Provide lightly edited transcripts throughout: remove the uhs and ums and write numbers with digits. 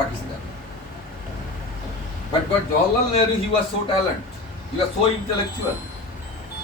Pakistan. But Jawaharlal Nehru, he was so talented, he was so intellectual.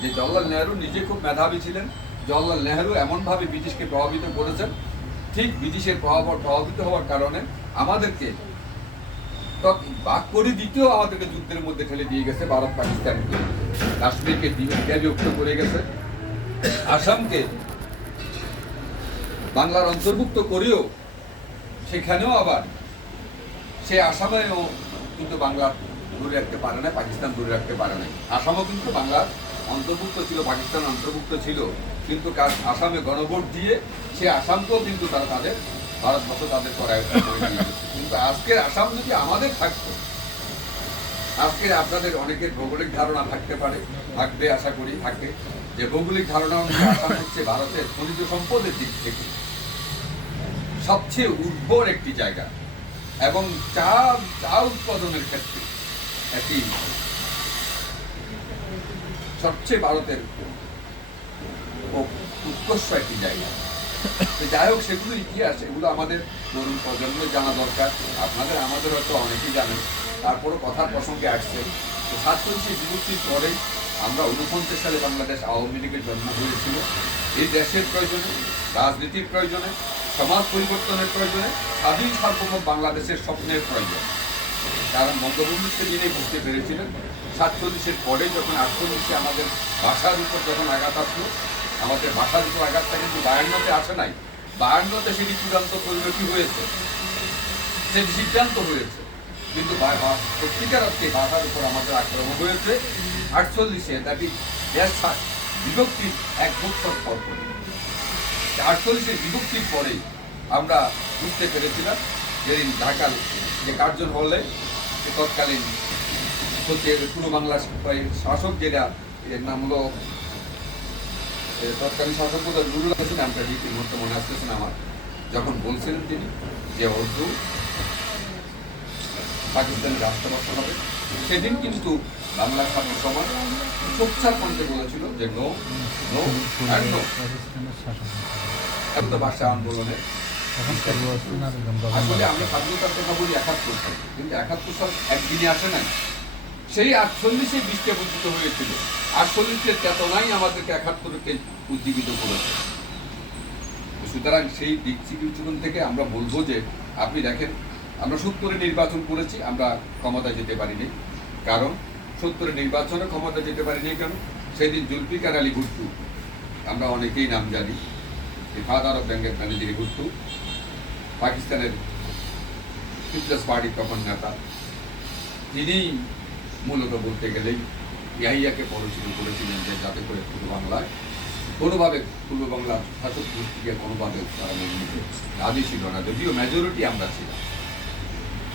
যে জওহরলাল নেহরু নিজে খুব মেধাবী ছিলেন। জওহরলাল নেহরু এমনভাবে ব্রিটিশকে প্রভাবিত করেছেন, ঠিক ব্রিটিশের প্রভাবিত হওয়ার কারণে আমাদেরকে বাক করে দিতেও আমাদেরকে যুদ্ধের মধ্যে ঠেলে দিয়ে গেছে। ভারত পাকিস্তানকে, কাশ্মীরকে বিভক্ত করে গেছে, আসামকে বাংলার অন্তর্ভুক্ত করেও সেখানেও আবার সে আসামেও কিন্তু বাংলা ধরে রাখতে পারে না, পাকিস্তান ধরে রাখতে পারে নাই। আসামও কিন্তু বাংলার অন্তর্ভুক্ত ছিল, পাকিস্তান অন্তর্ভুক্ত ছিল, কিন্তু আসামে গণভোট দিয়ে সে আসামকেও কিন্তু তাদের ভারতবর্ষ তাদের করায় করে দিয়েছে। কিন্তু আজকের আসাম যদি আমাদের থাকতো, আজকে আপনাদের অনেকের ভৌগোলিক ধারণা থাকতে পারে, থাকবে আশা করি থাকে, যে ভৌগোলিক ধারণা অনুযায়ী আসাম হচ্ছে ভারতের খনিজ সম্পদের দিক থেকে সবচেয়ে উর্বর একটি জায়গা এবং চা উৎপাদনের ক্ষেত্রে একটি সবচেয়ে ভারতের উৎকর্ষ একটি জায়গা। যাই হোক, সেগুলো ইতিহাস, এগুলো আমাদের তরুণ প্রজন্মের জানা দরকার। আপনাদের আমাদের হয়তো অনেকেই জানেন, তারপরও কথার প্রসঙ্গে আসছে। 47 বিভক্তির পরে আমরা 49 সালে বাংলাদেশ আওয়ামী লীগের জন্ম হয়েছিল। এই দেশের প্রয়োজনে, রাজনীতির প্রয়োজনে, সমাজ পরিবর্তনের প্রয়োজনে, স্বাধীন সার্বভৌম বাংলাদেশের স্বপ্নের প্রয়োজন। কারণ বঙ্গবন্ধু সেদিনেই বুঝতে পেরেছিলেন 47-এর পরে যখন 48-এ আমাদের ভাষার উপর যখন আঘাত আসলো, আমাদের ভাষার উপর আঘাতটা কিন্তু 52-তে আসে নাই, 52-তে সেটি চূড়ান্ত পরিণতি হয়েছে, সেটি সিদ্ধান্ত হয়েছে। কিন্তু সত্যিকার অর্থে ভাষার উপর আমাদের আক্রমণ হয়েছে 48-এ, দাবি দেশ বিভক্তির 1 বছর পর পরে। 48-এর বিভক্তির পরেই আমরা বুঝতে পেরেছিলাম যেদিন ঢাকার যে কার্জন হলে তৎকালীন হচ্ছে পূর্ব বাংলার শাসক, যেটা এর নাম হলো তৎকালীন শাসক বোধহয় নুরুল হাসান, নামটা ঠিক এই মুহূর্তে মনে আসতেছে না আমার, যখন বলছিলেন তিনি যে উর্দু পাকিস্তানের রাষ্ট্রভাষা হবে, সেদিন কিন্তু বাংলা ছাত্র সমাজ সোচ্চার কণ্ঠে বলেছিল যে নো নো অ্যান্ড নো। ভাষা আন্দোলনের আসলে আমরা স্বাধীনতার কথা বলি 71 সাল, কিন্তু 71 সাল একদিনে আসে নাই, সেই 48-এ বৃষ্টি উজ্জীবিত হয়েছিল। 48-এর চেতনাই আমাদেরকে 71-কে উজ্জীবিত করেছে। সুতরাং সেই দিক চিকিৎসা থেকে আমরা বলবো যে আপনি দেখেন, আমরা 70-এ নির্বাচন করেছি, আমরা ক্ষমতায় যেতে পারিনি। কারণ 70-এর নির্বাচনে ক্ষমতা যেতে পারিনি কেন? সেদিন জুলফিকার আলী ভুট্টো, আমরা অনেকেই নাম জানি, ফাদার অফ বেনজির ভুট্টো, পাকিস্তানের পিপলস পার্টির তখন নেতা, তিনি মূলত বলতে গেলেই ইয়াহিয়াকে পরিচিত করেছিলেন যে যাতে করে পূর্ব বাংলায় কোনোভাবে পূর্ব বাংলার শাসক গোষ্ঠীকে কোনোভাবে তারা মেনে নিতে রাজি ছিল না, যদিও মেজরিটি আমরা ছিলাম।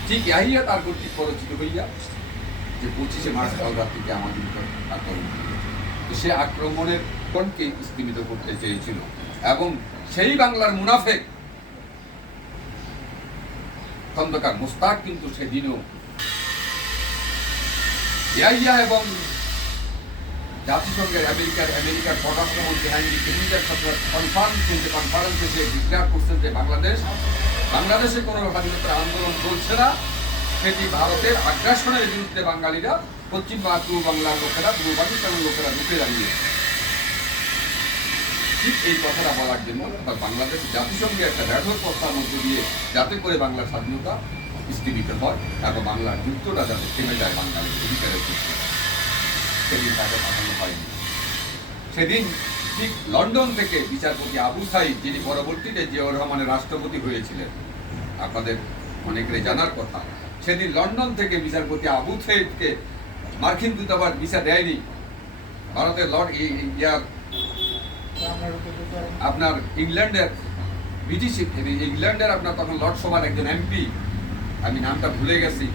ঠিক ইয়াহিয়া তার কর্তৃক পরিচিত হইয়া যে 25শে মার্চ কাল রাত্রিকে আমাদের উপর আক্রমণ করেছে, সে আক্রমণের কোণকে স্তীমিত করতে চেয়েছিল। এবং সেই বাংলার মুনাফেক খন্দকার মোস্তাক কিন্তু সেদিনও ইয়াহিয়া এবং জাতিসংঘের আমেরিকার পররাষ্ট্রমন্ত্রী হেনরি কিসিঞ্জার সাথে কনফারেন্সে যে ডিক্লেয়ার করছেন যে বাংলাদেশে কোনো স্বাধীনতার আন্দোলন চলছে না, সেটি ভারতের আগ্রাসনের বিরুদ্ধে বাঙালিরা, পশ্চিম পূর্ব বাংলার লোকেরা, পূর্ব পাকিস্তানের লোকেরা রুখে দাঁড়িয়ে। ঠিক এই কথাটা বলার জন্য বাংলাদেশ জাতিসংঘে একটা ব্যর্থ প্রস্তাব মধ্য দিয়ে যাতে করে বাংলার স্বাধীনতা স্থগিত হয় এবং বাংলার যুদ্ধটা যাতে থেমে যায় বাঙালির অধিকারের ক্ষেত্রে, সেদিন তাকে পাঠানো হয়নি। সেদিন ঠিক লন্ডন থেকে বিচারপতি আবু সাইদ, যিনি পরবর্তীতে জিয়াউর রহমানের রাষ্ট্রপতি হয়েছিলেন, আপনাদের অনেকেরই জানার কথা, সেদিন লন্ডন থেকে বিচারপতি আবু সাইদকে মার্কিন দূতাবাস ভিসা দেয়নি। ভারতের আপনার ইংল্যান্ডের ইংল্যান্ডের আপনার তখন লর্ড সভার একজন এমপি, আমি নামটা ভুলে গেছি,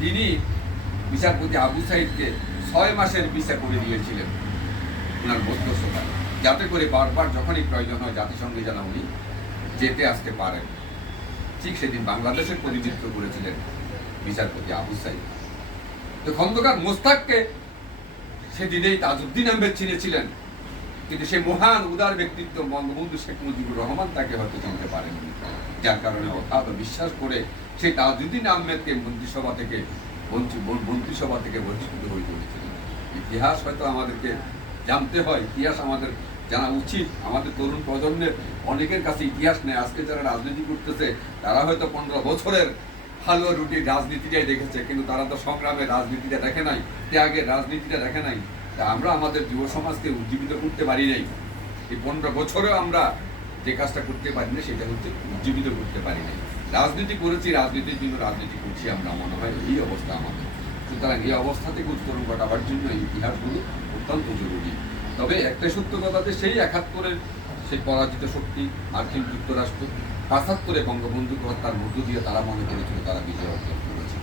তিনি বিচারপতি আবু সাইদকে 6 মাসের ভিসা করে দিয়েছিলেন ওনার মধ্যস্থতায়, যাতে করে বারবার যখনই প্রয়োজন হয় জাতিসংঘে যেন উনি যেতে আসতে পারেন। ঠিক সেদিন বাংলাদেশের প্রতিনিধিত্ব করেছিলেন বিচারপতি আবু সাইদ। তো খন্দকার মোস্তাককে সেদিনেই তাজউদ্দিন আহমেদ চিনেছিলেন কিন্তু সেই মহান উদার ব্যক্তিত্ব বঙ্গবন্ধু শেখ মুজিবুর রহমান তাকে হয়তো চিনতে পারেননি, যার কারণে অগাধ বিশ্বাস করে সেই তাজউদ্দিন আহমেদকে মন্ত্রিসভা থেকে বঞ্চিত হয়ে পড়েছিলেন। ইতিহাস হয়তো আমাদেরকে জানতে হয়, ইতিহাস আমাদের জানা উচিত। আমাদের তরুণ প্রজন্মের অনেকের কাছে ইতিহাস নেই। আজকে যারা রাজনীতি করতেছে তারা হয়তো 15 বছরের হালুয়া রুটির রাজনীতিটাই দেখেছে, কিন্তু তারা তো সংগ্রামের রাজনীতিটা দেখে নাই, ত্যাগের রাজনীতিটা দেখে নাই। তা আমরা আমাদের যুব সমাজকে উজ্জীবিত করতে পারি নাই। এই 15 বছরেও আমরা যে কাজটা করতে পারি না সেটা হচ্ছে উজ্জীবিত করতে পারি নাই। রাজনীতি করেছি, রাজনীতির জন্য রাজনীতি করছি আমরা, মনে হয় এই অবস্থা আমাদের। সুতরাং এই অবস্থা থেকে উত্তরণ ঘটাবার জন্য এই ইতিহাসগুলো অত্যন্ত জরুরি। তবে একটাই সত্য কথা যে সেই 71-এর সেই পরাজিত শক্তি মার্কিন যুক্তরাষ্ট্র 75-এ বঙ্গবন্ধুকে হত্যার মধ্য দিয়ে তারা মনে করেছিল তারা বিজয় অর্জন করেছে।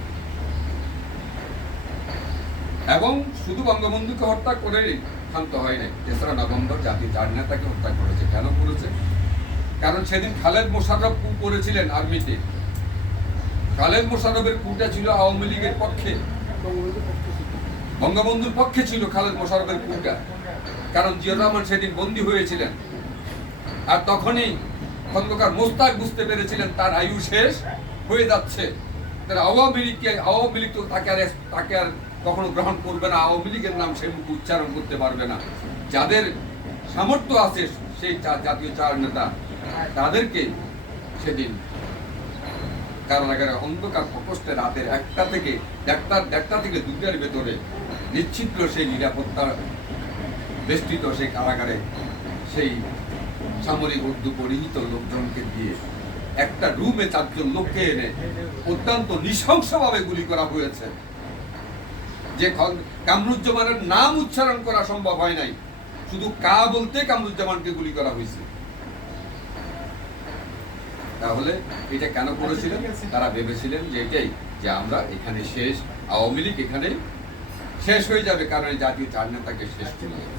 এবং শুধু বঙ্গবন্ধুকে হত্যা করে ক্ষান্ত হয় নাই, 3রা নভেম্বর জাতীয় 4 নেতাকে হত্যা করেছে। কেন করেছে? কারণ সেদিন খালেদ মোশাররফ কু করেছিলেন আর্মিতে। খালেদ মোশাররফের কুটা ছিল আওয়ামী লীগের পক্ষে, বঙ্গবন্ধুর পক্ষে ছিল খালেদ মোশাররফের কুটা। কারণ জিয়াউর রহমান সেদিন বন্দী হয়েছিলেন, আর তখনই খন্দকার মোস্তাক বুঝতে পেরেছিলেন তার আয়ু শেষ হয়ে যাচ্ছে। তার আওয়ামী লীগ তো তাকে আর কখনো গ্রহণ করবে না, আওয়ামী লীগের নাম সে মুখে উচ্চারণ করতে পারবে না। যাদের সামর্থ্য আছে সেই জাতীয় 4 নেতা তাদেরকে সেদিন কারাগারে অন্ধকার প্রকোষ্ঠে রাতের 1টা থেকে 2টার ভেতরে নিশ্চিদ্র সেই নিরাপত্তা বেষ্টিত সেই কারাগারে সেই সামরিক উর্দু পরিহিত লোকজনকে দিয়ে একটা রুমে 4 জন লোককে এনে অত্যন্ত নৃশংসভাবে গুলি করা হয়েছে। যে কামরুজ্জামানের নাম উচ্চারণ করা সম্ভব হয় নাই, শুধু কা বলতে কামরুজ্জামানকে গুলি করা হয়েছে। তাহলে এটা কেন করেছিলেন? তারা ভেবেছিলেন যে এটাই, যে আমরা এখানে শেষ, আওয়ামী লীগ এখানে শেষ হয়ে যাবে, কারণ এই জাতীয় 4 নেতাকে শেষ করে যাবে।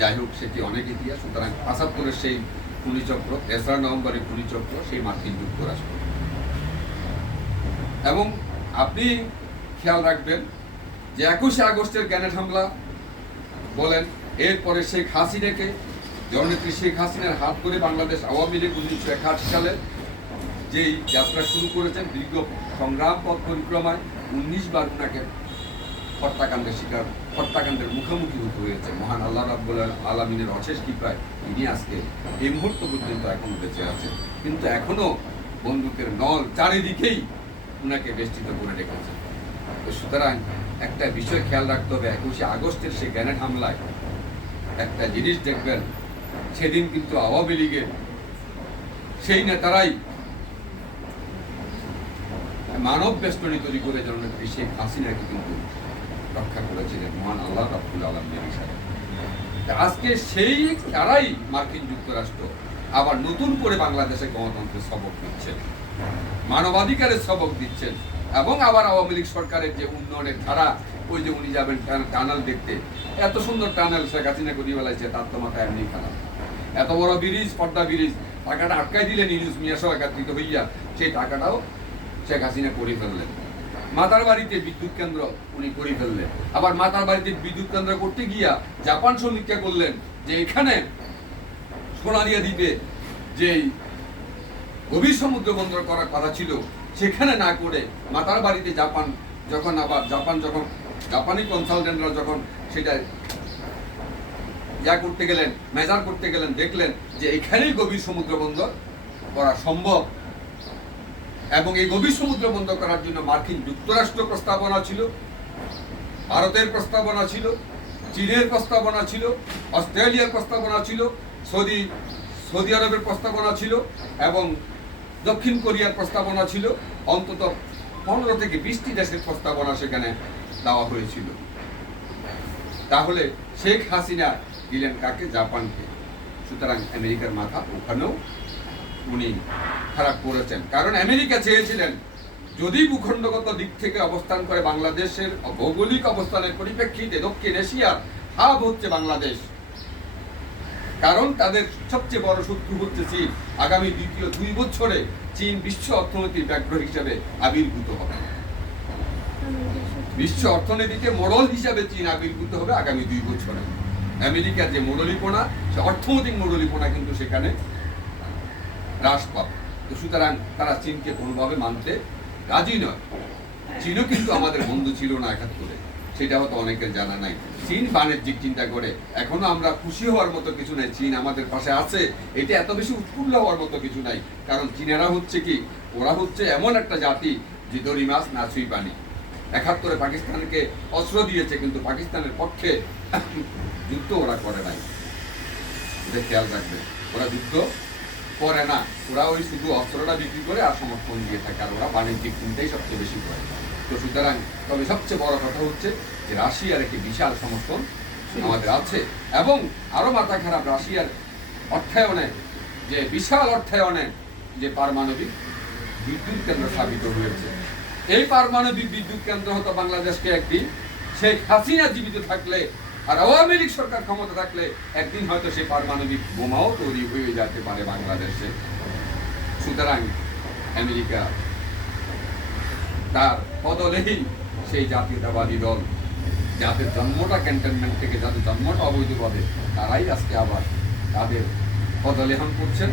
যাই হোক, সেটি অনেক ইতিহাস। সুতরাং 75-এর সেই খুনিচক্র, 3রা নভেম্বরের খুনিচক্র সেই মার্কিন যুক্তরাষ্ট্র। এবং আপনি খেয়াল রাখবেন যে 21শে আগস্টের গ্রেনেড হামলা বলেন, এরপরে শেখ হাসিনাকে, জননেত্রী শেখ হাসিনার হাত ধরে বাংলাদেশ আওয়ামী লীগ 1981 সালে যেই যাত্রা শুরু করেছেন, দীর্ঘ সংগ্রাম পথ পরিক্রমায় 19 বার ওনাকে হত্যাকাণ্ডের মুখোমুখি হতে হয়েছে। মহান আল্লাহ রাব্বুল আলামিনের অশেষ কৃপায় তিনি আজকে এই মুহূর্ত পর্যন্ত এখন বেঁচে আছেন, কিন্তু এখনো বন্দুকের নল চারিদিকেই ওনাকে বেষ্টিত করে রেখেছে। তো সুতরাং একটা বিষয় খেয়াল রাখতে হবে, 21শে আগস্টের সেই গ্রেনেড হামলায় একটা জিনিস দেখবেন, সেদিন কিন্তু আওয়ামী লীগের সেই নেতারাই মানব বেষ্টনী তৈরি করে জননেত্রী শেখ হাসিনাকে কিন্তু রক্ষা করেছিলেন মহান আল্লাহ রাব্বুল আলামিনের ইশারায়। আজকে সেই তারাই মার্কিন যুক্তরাষ্ট্র আবার নতুন করে বাংলাদেশে গণতন্ত্রের সবক দিচ্ছেন, মানবাধিকারের সবক দিচ্ছেন, এবং আবার আওয়ামী লীগ সরকারের যে উন্নয়নের ধারা, ওই যে উনি যাবেন টানেল দেখতে, এত সুন্দর টানেল শেখ হাসিনা করিয়ে বেলাইছে, তার তো মাথা এমনি খারাপ। এত বড় ব্রিজ, পদ্মা ব্রিজ, টাকাটা আটকাই দিলেন ইউনুস মিয়া সহ একত্রিত হইয়া, সেই টাকাটাও শেখ হাসিনা করে ফেললেন। মাতার বাড়িতে বিদ্যুৎ কেন্দ্র উনি করে ফেললেন। আবার মাতার বাড়িতে বিদ্যুৎ কেন্দ্র করতে গিয়া জাপান সমীক্ষা করলেন যে এখানে সোনালিয়া দ্বীপে যে গভীর সমুদ্র বন্দর করার কথা ছিল, সেখানে না করে মাতার বাড়িতে জাপানি কনসালটেন্টরা যখন সেটা করতে গেলেন, মেজার করতে গেলেন, দেখলেন যে এখানেই গভীর সমুদ্র বন্দর করা সম্ভব। এবং এই গভীর সমুদ্র বন্ধ করার জন্য মার্কিন যুক্তরাষ্ট্র প্রস্তাবনা ছিল, ভারতের প্রস্তাবনা ছিল, চীনের প্রস্তাবনা ছিল, অস্ট্রেলিয়ার প্রস্তাবনা ছিল, সৌদি আরবের প্রস্তাবনা ছিল, এবং দক্ষিণ কোরিয়ার প্রস্তাবনা ছিল। অন্তত 15 থেকে 20টি দেশের প্রস্তাবনা সেখানে দেওয়া হয়েছিল। তাহলে শেখ হাসিনা দিলেন কাকে? জাপানকে। সুতরাং আমেরিকার মাথা ওখানেও উনি খারাপ করেছেন, কারণ আমেরিকা চেয়েছিলেন যদি ভূখণ্ডগত দিক থেকে অবস্থান করে বাংলাদেশের ভৌগোলিক অবস্থানের পরিপ্রেক্ষিতে দক্ষিণ এশিয়ার হাব হচ্ছে বাংলাদেশ, কারণ তাদের সবচেয়ে বড় শত্রু হচ্ছে চীন। আগামী 2 বছরে চীন বিশ্ব অর্থনীতির ব্যাঘ্র হিসাবে আবির্ভূত হবে, বিশ্ব অর্থনীতিতে মোড়ল হিসাবে চীন আবির্ভূত হবে আগামী 2 বছরে। আমেরিকার যে মোড়লিপনা, সে অর্থনৈতিক মোড়লিপনা কিন্তু সেখানে হ্রাস পাবে। তো সুতরাং তারা চীনকে কোনোভাবে মানতে রাজি নয়। চীনও কিন্তু আমাদের বন্ধু ছিল না ৭১-এ, সেটা হয়তো অনেকের জানা নাই। চীন বাণিজ্যিক চিন্তা করে, এখনো আমরা খুশি হওয়ার মতো কিছু নাই। চীন আমাদের পাশে আছে, এটা এত বেশি উৎফুল্ল হওয়ার মতো কিছু নাই। কারণ চীনেরা হচ্ছে কি, ওরা হচ্ছে এমন একটা জাতি যে দড়ি মাছ না ছুঁই পানি। ৭১-এ পাকিস্তানকে অস্ত্র দিয়েছে, কিন্তু পাকিস্তানের পক্ষে যুদ্ধ ওরা করে নাই। এটা খেয়াল রাখবে, ওরা যুদ্ধ করে না, ওরা ওই শুধু অস্ত্রটা বিক্রি করে আর সমর্থন দিয়ে থাকে, আর ওরা বাণিজ্যিক চিন্তাই সবচেয়ে বেশি করে। তো সুতরাং তবে সবচেয়ে বড় কথা হচ্ছে যে রাশিয়ার একটি বিশাল সমর্থন আমাদের আছে, এবং আরো মাথা খারাপ, রাশিয়ার অর্থায়নে, যে বিশাল অর্থায়নে যে পারমাণবিক বিদ্যুৎ কেন্দ্র স্থাপিত হয়েছে। এই পারমাণবিক বিদ্যুৎ কেন্দ্র হতো বাংলাদেশকে একদিন, শেখ হাসিনা জীবিত থাকলে আর আওয়ামী লীগ সরকার ক্ষমতা থাকলে একদিন হয়তো সেই পারমাণবিক বোমাও তৈরি হয়ে যেতে পারে বাংলাদেশে। সুতরাং আমেরিকা তার বদলেই সেই জাতীয়তাবাদী দল, যাদের জন্মটা ক্যান্টনমেন্ট থেকে, যাদের জন্মটা অবৈধভাবে, তারাই আজকে আবার তাদের পদলেহন করছেন।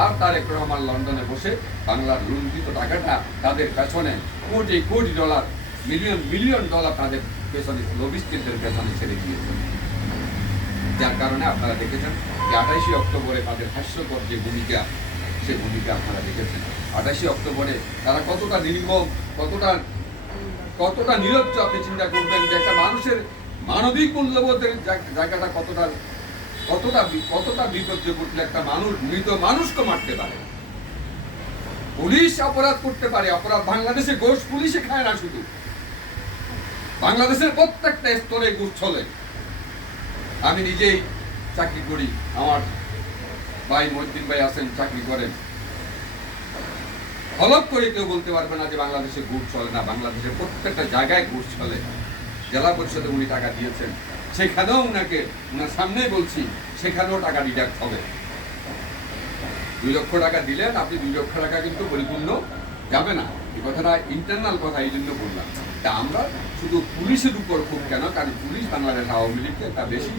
আর তারেক রহমান লন্ডনে বসে বাংলার লুণ্ঠিত টাকাটা তাদের পেছনে crore crore dollar, million million dollar তাদের পেছনে, লবিস্টদের পেছনে ছেড়ে দিয়েছেন। যার কারণে আপনারা দেখেছেন যে ২৮শে অক্টোবরে তাদের হাস্যকর যে ভূমিকা, সে ভূমিকা আপনারা দেখেছেন। ২৮শে অক্টোবরে তারা কতটা নির্মম, কতটা নিরজ্জ, আপনি চিন্তা করবেন যে একটা মানুষের মানবিক মূল্যবোধের জায়গাটা কতটা বিপর্যয় ঘটলে একটা মানুষ, মৃত মানুষকে মারতে পারে। পুলিশ অপরাধ করতে পারে, অপরাধ বাংলাদেশে ঘোষ পুলিশে খায় না, শুধু বাংলাদেশের প্রত্যেকটা স্তরে ঘুষ চলে। আমি নিজেই চাকরি করি, আমার ভাই মহিউদ্দিন ভাই আছেন, চাকরি করেন, হলফ করে কেউ বলতে পারবে না যে বাংলাদেশে ঘুষ চলে না। বাংলাদেশের প্রত্যেকটা জায়গায় ঘুষ চলে। জেলা পরিষদে উনি টাকা দিয়েছেন, সেখানেও উনাকে, উনার সামনেই বলছি, সেখানেও টাকা ডিডাক্ট হবে। ২ লক্ষ টাকা দিলেন আপনি, ২ লক্ষ টাকা কিন্তু পরিপূর্ণ যাবে না। এই কথাটা ইন্টারনাল কথা, এই জন্য বললাম। তা আমরা শুধু পুলিশের উপর খুব কেন, কারণ পুলিশ বাংলাদেশ আওয়ামী লীগকে তা বেশি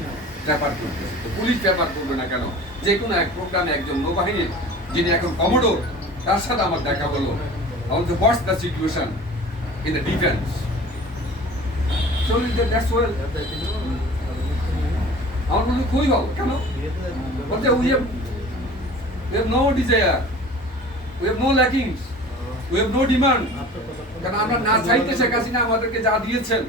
ব্যাপার করতেছে। তো পুলিশ ব্যাপার করবে না কেন? যে কোনো এক প্রোগ্রামে একজন নৌবাহিনীর, যিনি এখন কমোডোর, তার সাথে আমার দেখা হলো। What's the situation in the defence? So that's well. আমার বললো খুবই ভালো। কেন? বলছে we have no desire, we have no lackings, we have no demand. কারণ আমরা না চাইতে শেখ হাসিনা আমাদেরকে যা দিয়েছেন,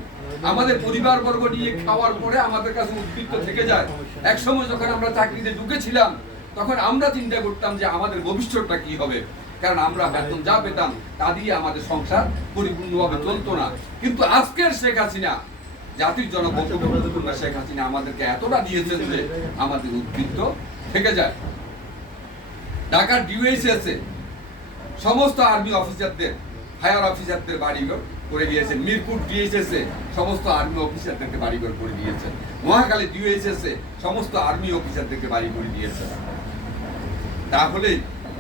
আমাদের পরিবারবর্গ নিয়ে খাওয়ার পরে আমাদের কাছে উদ্বৃত্ত থেকে যায়। এক সময় যখন আমরা চাকরিতে ঢুকেছিলাম, তখন আমরা চিন্তা করতাম যে আমাদের ভবিষ্যৎটা কি হবে, কারণ আমরা বেতন যা পেতাম তা দিয়ে আমাদের সংসার পরিপূর্ণভাবে চলতো না। কিন্তু আজকের শেখ হাসিনা, জাতির জনবন্ধুপূর্ণ শেখ হাসিনা আমাদেরকে এতটা দিয়েছেন যে আমাদের উদ্বৃত্ত থেকে যায়। ঢাকার ডিওএইচএসে সমস্ত আর্মি অফিসারদের, হায়ার অফিসারদের বাড়িঘর করে দিয়েছেন। মিরপুর ডিএইচএসে সমস্ত আর্মি অফিসারদেরকে বাড়িঘর করে দিয়েছেন। মহাখালী ডিওএইচএসে সমস্ত আর্মি অফিসারদেরকে বাড়ি করে দিয়েছেন। তাহলে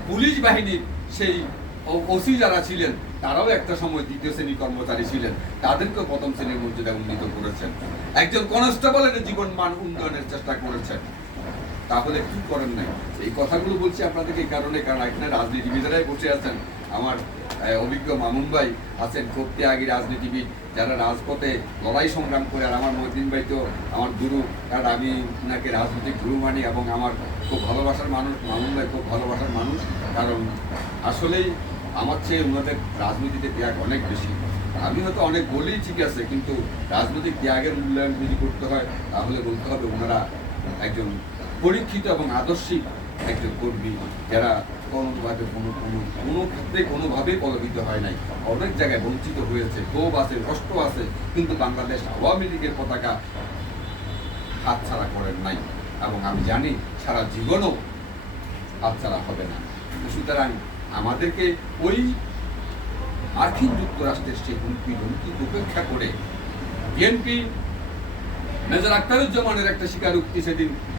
পুলিশ বাহিনীর সেই ওসি যারা ছিলেন, তারাও একটা সময় ২য় শ্রেণী কর্মচারী ছিলেন, তাদেরকেও প্রথম শ্রেণীর মর্যাদা উন্নীত করেছেন। একজন কনস্টেবলের জীবন মান উন্নয়নের চেষ্টা করেছেন। তাহলে কি করেন নাই? এই কথাগুলো বলছি আপনাদেরকে এই কারণে, কারণ এখানে রাজনীতিবিদেরাই বসে আছেন। আমার অভিজ্ঞ মামুন ভাই আছেন, খুব ত্যাগী রাজনীতিবিদ, যারা রাজপথে লড়াই সংগ্রাম করে। আর আমার মহিউদ্দিন ভাই তো আমার গুরু, কারণ আমি ওনাকে রাজনৈতিক গুরু মানি, এবং আমার খুব ভালোবাসার মানুষ। মামুন ভাই খুব ভালোবাসার মানুষ, কারণ আসলেই আমার চেয়ে ওনাদের রাজনীতিতে ত্যাগ অনেক বেশি। আমি হয়তো অনেক বলি, ঠিক আছে, কিন্তু রাজনৈতিক ত্যাগের মূল্যায়ন যদি করতে হয়, তাহলে বলতে হবে ওনারা একজন পরীক্ষিত এবং আদর্শিক একজন কর্মী, যারা কোনোভাবে কোনো ক্ষেত্রে কোনোভাবেই পদবিত হয় নাই। অনেক জায়গায় বঞ্চিত হয়েছে, ক্ষোভ আছে, কষ্ট আছে, কিন্তু বাংলাদেশ আওয়ামী লীগের পতাকা হাতছাড়া করেন নাই, এবং আমি জানি সারা জীবনও হাতছাড়া হবে না। সুতরাং আমাদেরকে ওই মার্কিন যুক্তরাষ্ট্রের সেই হুমকি উপেক্ষা করে বিএনপি মেজর আখতারুজ্জামানের একটা স্বীকারোক্তি সেদিন